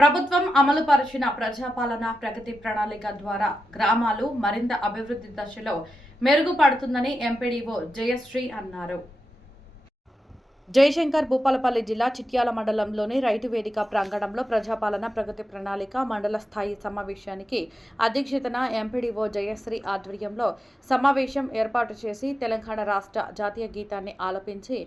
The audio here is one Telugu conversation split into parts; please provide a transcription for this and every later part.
ప్రభుత్వం అమలుపరిచిన ప్రజాపాలన ప్రగతి ప్రణాళిక ద్వారా గ్రామాలు మరింత అభివృద్ధి దశలో మెరుగుపడుతుందని ఎంపీడీఓ జయశ్రీ అన్నారు. జయశంకర్ భూపాలపల్లి జిల్లా చిట్యాల మండలంలోని రైతు వేదిక ప్రాంగణంలో ప్రజాపాలన ప్రగతి ప్రణాళిక మండల స్థాయి సమావేశానికి అధ్యక్షతన ఎంపీడీఓ జయశ్రీ ఆధ్వర్యంలో సమావేశం ఏర్పాటు చేసి తెలంగాణ రాష్ట్ర జాతీయ గీతాన్ని ఆలపించి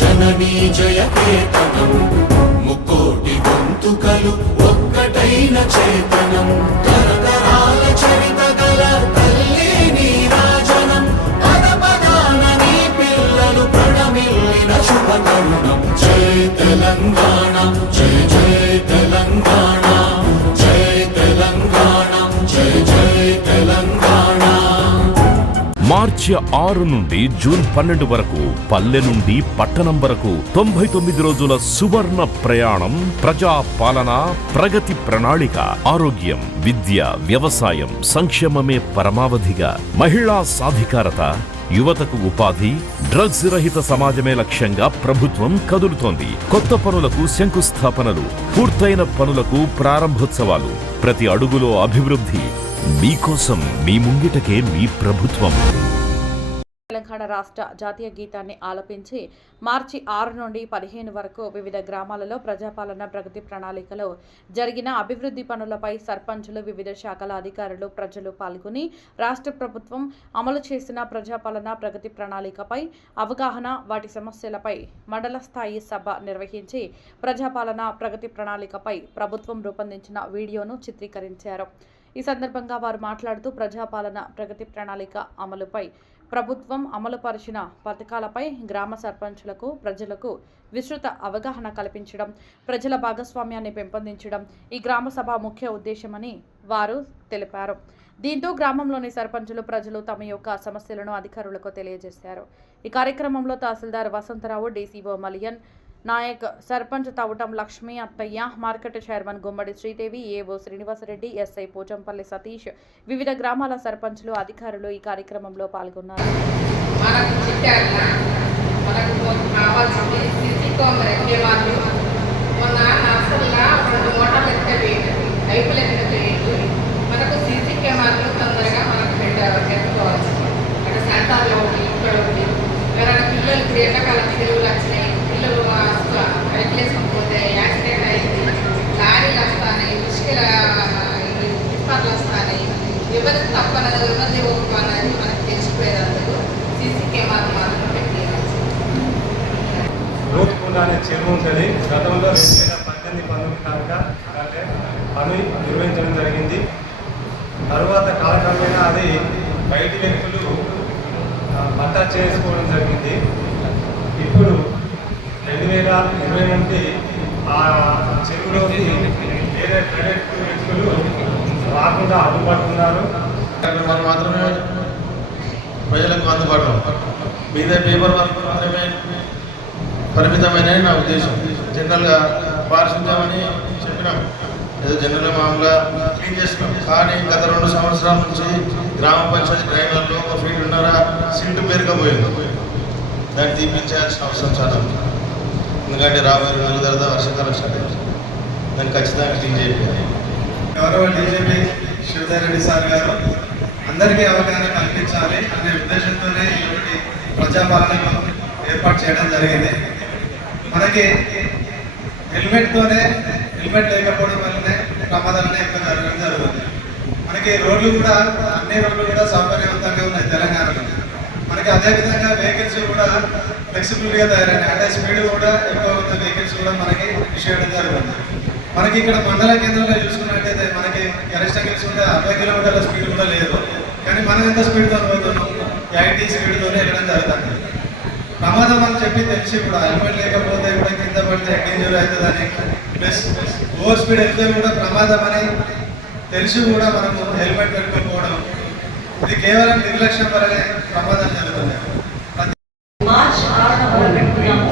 జననీ జయకేతనం ముక్కోటి గొంతుకలు ఒక్కటైన చేతనం తరతరాల చరిత గల తల్లి నీరాజనం పదపదాన నీ పిల్లలు ప్రణమిల్లిన శుభతరుణం. జయ తెలంగాణ జయ జయ తెలంగాణ జయ తెలంగాణ జయ జయ తెలంగాణ. మార్చి 6 నుండి జూన్ 12 వరకు పల్లె నుండి పట్టణం వరకు 99 రోజుల సువర్ణ ప్రయాణం. ప్రజా పాలన ప్రగతి ప్రణాళిక. ఆరోగ్యం, విద్య, వ్యవసాయం, సంక్షేమమే పరమావధిగా. మహిళా సాధికారత, యువతకు ఉపాధి, డ్రగ్స్ రహిత సమాజమే లక్ష్యంగా ప్రభుత్వం కదులుతోంది. కొత్త పనులకు శంకుస్థాపనలు, పూర్తయిన పనులకు ప్రారంభోత్సవాలు. ప్రతి అడుగులో అభివృద్ధి. మీకోసం, మీ ముంగిటకే మీ ప్రభుత్వం. తెలంగాణ రాష్ట్ర జాతీయ గీతాన్ని ఆలపించి మార్చి 6 నుండి 15 వరకు వివిధ గ్రామాలలో ప్రజాపాలన ప్రగతి ప్రణాళికలో జరిగిన అభివృద్ధి పనులపై సర్పంచులు, వివిధ శాఖల అధికారులు, ప్రజలు పాల్గొని రాష్ట్ర ప్రభుత్వం అమలు చేసిన ప్రజాపాలన ప్రగతి ప్రణాళికపై అవగాహన, వాటి సమస్యలపై మండల స్థాయి సభ నిర్వహించి ప్రజాపాలన ప్రగతి ప్రణాళికపై ప్రభుత్వం రూపొందించిన వీడియోను చిత్రీకరించారు. ఈ సందర్భంగా వారు మాట్లాడుతూ ప్రజాపాలన ప్రగతి ప్రణాళిక అమలుపై ప్రభుత్వం అమలుపరిచిన పథకాలపై గ్రామ సర్పంచులకు, ప్రజలకు విస్తృత అవగాహన కల్పించడం, ప్రజల భాగస్వామ్యాన్ని పెంపొందించడం ఈ గ్రామ సభ ముఖ్య ఉద్దేశమని వారు తెలిపారు. దీంతో గ్రామంలోని సర్పంచులు, ప్రజలు తమ యొక్క సమస్యలను అధికారులకు తెలియజేశారు. ఈ కార్యక్రమంలో తహసీల్దార్ వసంతరావు, డీసీఓ మలియన్ నాయక్, సర్పంచ్ తవటం లక్ష్మీ అత్తయ్య, మార్కెట్ చైర్మన్ గుమ్మడి శ్రీదేవి, ఏవో శ్రీనివాసరెడ్డి, ఎస్ఐ పోచంపల్లి సతీష్, వివిధ గ్రామాల సర్పంచులు, అధికారులు ఈ కార్యక్రమంలో పాల్గొన్నారు. పోతే యాక్సిడెంట్ అయింది, లారీలు వస్తాయి, ఇసుకల టిప్పర్లు వస్తాయి, ఎవరికి తప్పనది ఉన్నది ఒప్పుకున్నది మనకు తెలిసిపోయేందుకు సీసీ కెమెరా మాత్రం పెట్టేయాలి. లోతుకుండా అనే చెరువు ఉంటుంది. గతంలో 2018-19 దాకా పని నిర్వహించడం జరిగింది. తర్వాత కాలక్రమేణా అది బయటి వ్యక్తులు పట్టా చేసుకోవడం జరిగింది. ఇప్పుడు 2020 నుండి ఆ చెరువులోకి వేరే ప్రైవేట్ వ్యక్తులు రాకుండా అడ్డుపడుతున్నారు. మనం మాత్రమే ప్రజలకు అందుబాటులో మీద పేపర్ వర్క్ మాత్రమే పరిమితమైన నా ఉద్దేశం. జనరల్గా పారిశుద్ధ్యం అని చెప్పినాం, ఏదో జనరల్గా మామూలుగా క్లీన్ చేస్తున్నాం. కానీ గత 2 సంవత్సరాల నుంచి గ్రామ పంచాయతీ డ్రైన్లలో 1 ఫీట్ సిల్ట్ పేరుకపోయింది. దాన్ని తీపించాల్సిన అవసరం చాలా ఉంది. ఎందుకంటే రాబోయే రోజుల తర్వాత వర్షాకాలం స్టార్ట్ అయింది. దాన్ని ఖచ్చితంగా క్లీన్ చేయాలి. గౌరవ డీజీపీ శివధర్ రెడ్డి సార్ గారు అందరికీ అవగాహన కల్పించాలి అనే ఉద్దేశంతోనే ఇటువంటి ప్రజాపాలన ఏర్పాటు చేయడం జరిగింది. మనకి హెల్మెట్ లేకపోవడం వల్లనే ప్రమాదాలనే ఎక్కువ జరగడం జరుగుతుంది. మనకి రోడ్లు కూడా అన్ని రోడ్లు కూడా సౌకర్యవంతంగా ఉన్నాయి తెలంగాణలో. మనకి అదేవిధంగా వెహికల్స్ కూడా ఫ్లెక్సిబిలిటీగా తయారైనాయి. అంటే స్పీడ్ కూడా ఎక్కువ ఉన్న వెహికల్స్ కూడా మనకి చేయడం జరుగుతుంది. మనకి ఇక్కడ మండల కేంద్రంలో చూసుకున్నట్టయితే మనకి గరిష్టంగా చూసుకుంటే 60 కిలోమీటర్ల స్పీడ్ కూడా లేదు. కానీ మనం ఎంత స్పీడ్తో పోతున్నాం, 80 స్పీడ్తోనే వెళ్ళడం జరుగుతుంది. ప్రమాదం అని చెప్పి తెలిసి కూడా హెల్మెట్ లేకపోతే కూడా కింద పడితే ఇంజూరీ అవుతుందని, ప్లస్ ఓవర్ స్పీడ్ వెళ్తే కూడా ప్రమాదం అని తెలిసి కూడా మనము హెల్మెట్ పెట్టుకోకపోవడం, ఇది కేవలం నిర్లక్ష్యం వల్లనే ప్రమాదాలు జరుగుతున్నాయి. మార్చ్ 6న మొదలుపెట్టుకున్నాము.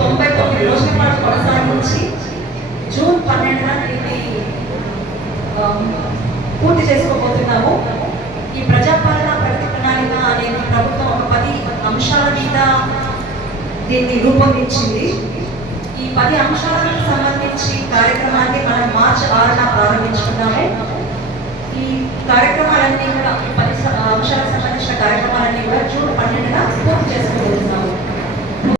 99 రోజుల పాటు కొనసాగించి జూన్ 12న దీన్ని పూర్తి చేసుకోబోతున్నాము. ఈ ప్రజాపాలన ప్రగతి ప్రణాళిక అనేది ప్రభుత్వం ఒక 10 అంశాల మీద దీన్ని రూపొందించింది. ఈ 10 అంశాలకు సంబంధించి కార్యక్రమాన్ని మనం మార్చి 6న ప్రారంభించుకున్నాము. ఈ కార్యక్రమాలన్నీ కూడా 10 అంశాలకు సంబంధించిన కార్యక్రమాలన్నీ కూడా జూన్ 12న